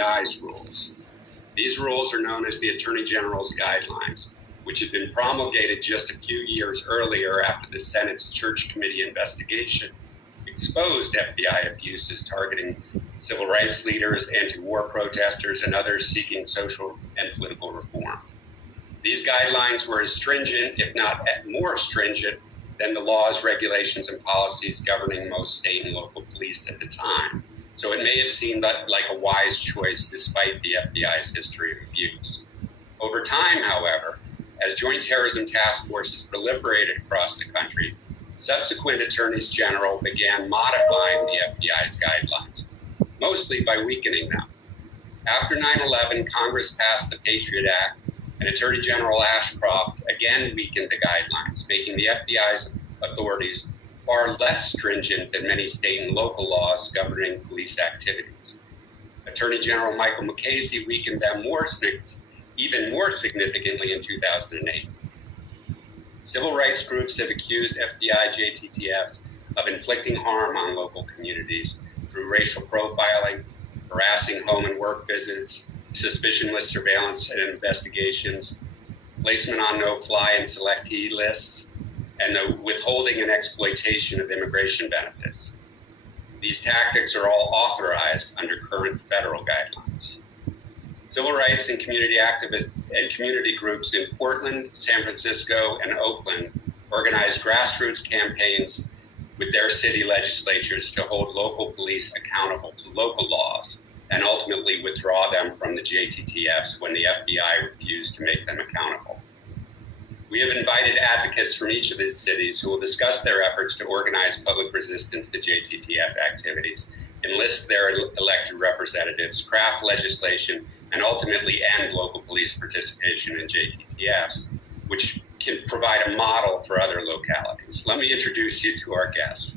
FBI's rules. These rules are known as the Attorney General's Guidelines, which had been promulgated just a few years earlier after the Senate's Church Committee investigation exposed FBI abuses targeting civil rights leaders, anti-war protesters, and others seeking social and political reform. These guidelines were as stringent, if not more stringent, than the laws, regulations, and policies governing most state and local police at the time. So it may have seemed like a wise choice despite the FBI's history of abuse. Over time, however, as joint terrorism task forces proliferated across the country, subsequent attorneys general began modifying the FBI's guidelines, mostly by weakening them. After 9/11, Congress passed the Patriot Act, and Attorney General Ashcroft again weakened the guidelines, making the FBI's authorities far less stringent than many state and local laws governing police activities. Attorney General Michael Mukasey weakened them even more significantly in 2008. Civil rights groups have accused FBI JTTFs of inflicting harm on local communities through racial profiling, harassing home and work visits, suspicionless surveillance and investigations, placement on no-fly and selectee lists, and the withholding and exploitation of immigration benefits. These tactics are all authorized under current federal guidelines. Civil rights and community activists and community groups in Portland, San Francisco, and Oakland organized grassroots campaigns with their city legislatures to hold local police accountable to local laws and ultimately withdraw them from the JTTFs when the FBI refused to make them accountable. We have invited advocates from each of these cities who will discuss their efforts to organize public resistance to JTTF activities, enlist their elected representatives, craft legislation, and ultimately end local police participation in JTTFs, which can provide a model for other localities. Let me introduce you to our guests.